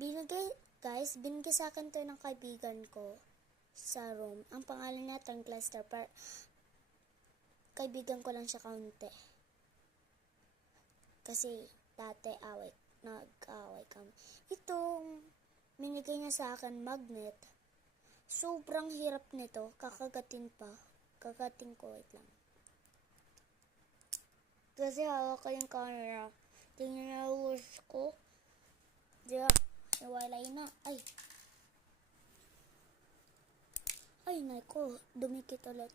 Binigay sa akin to ng kaibigan ko sa room. Ang pangalan niya Cluster, kaibigan ko lang siya kaunti. Kasi dati nag-away kami. Itong binigay niya sa akin magnet. Sobrang hirap nito. Kakagatin pa. Kagatin ko, wait lang. Kasi hawak ko yung camera. Tingnan na wish ko. Diba? Nawalay na. Ay, nako. Dumikit ulit.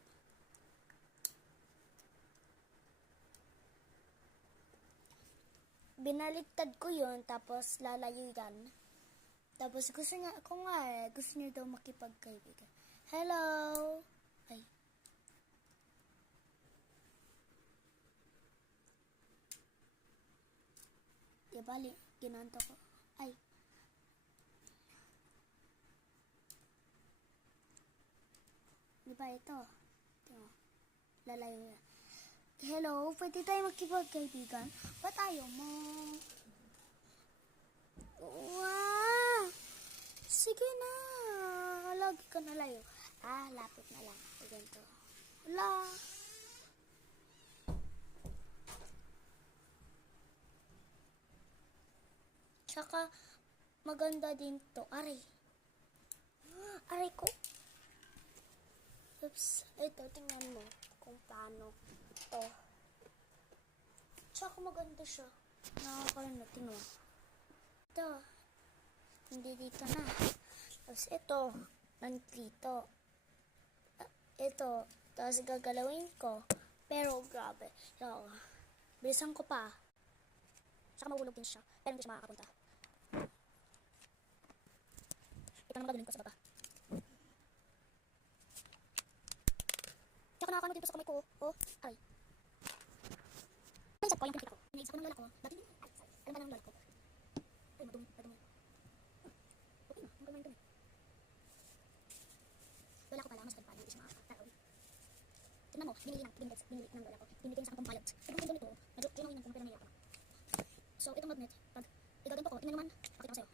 Binaliktad ko yun, tapos lalayo yan. Tapos gusto niya daw makipagkaibigan. Hello! Ay. Diba, ginanto ko. Ay. Diba ito? Diba? Lalayo yan. Hello, pwede tayo makipagkaibigan? Ba't ayaw mo? Wow! Sige na. Lagi ka nalayo. Lapit na lang. Ganito. Wala. Tsaka, maganda din to. Aray ko. Oops. Ito, tingnan mo kung paano to. Tsaka maganda siya. Nakakaroon, tingnan mo. Ito. Hindi dito na. Tapos ito. Nandito. Ito. Tapos gagalawin ko. Pero grabe. So, bilisan ko pa. Tsaka mahulog din siya. Pero hindi siya makakapunta. Ito naman gagawin ko sa baba. Tsaka nakakano dito sa kamay ko. Ay. Naisip ko yung pinakita ko. Naisip ko ng lola ko. Dati din. Alam ba ng lola ko? Ay, madumi. Okay na. Ang gawin dumi. Lola ko pala. Mas pala. Hindi siya makakataraw. Tingnan mo. Binili ng lola ko. Binili niya sa akin pang pilot. Ito kung ganito. Medyo kinawin ko. Pero naiyak ko. So, itong magnet. Pag igaganto ko. Tingnan naman. Pakita ko sa'yo.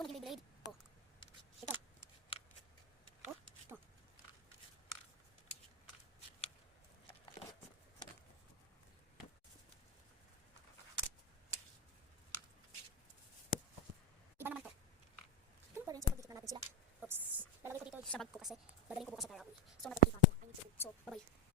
Nag-blade. Ito. Ito. Iba naman to. Ano pa rin sa pagdikit na natin sila? Oops. Lalagay ko dito sa bag ko kasi madaling ko bukas sa taraw. So, natatipa ko. So, bye-bye.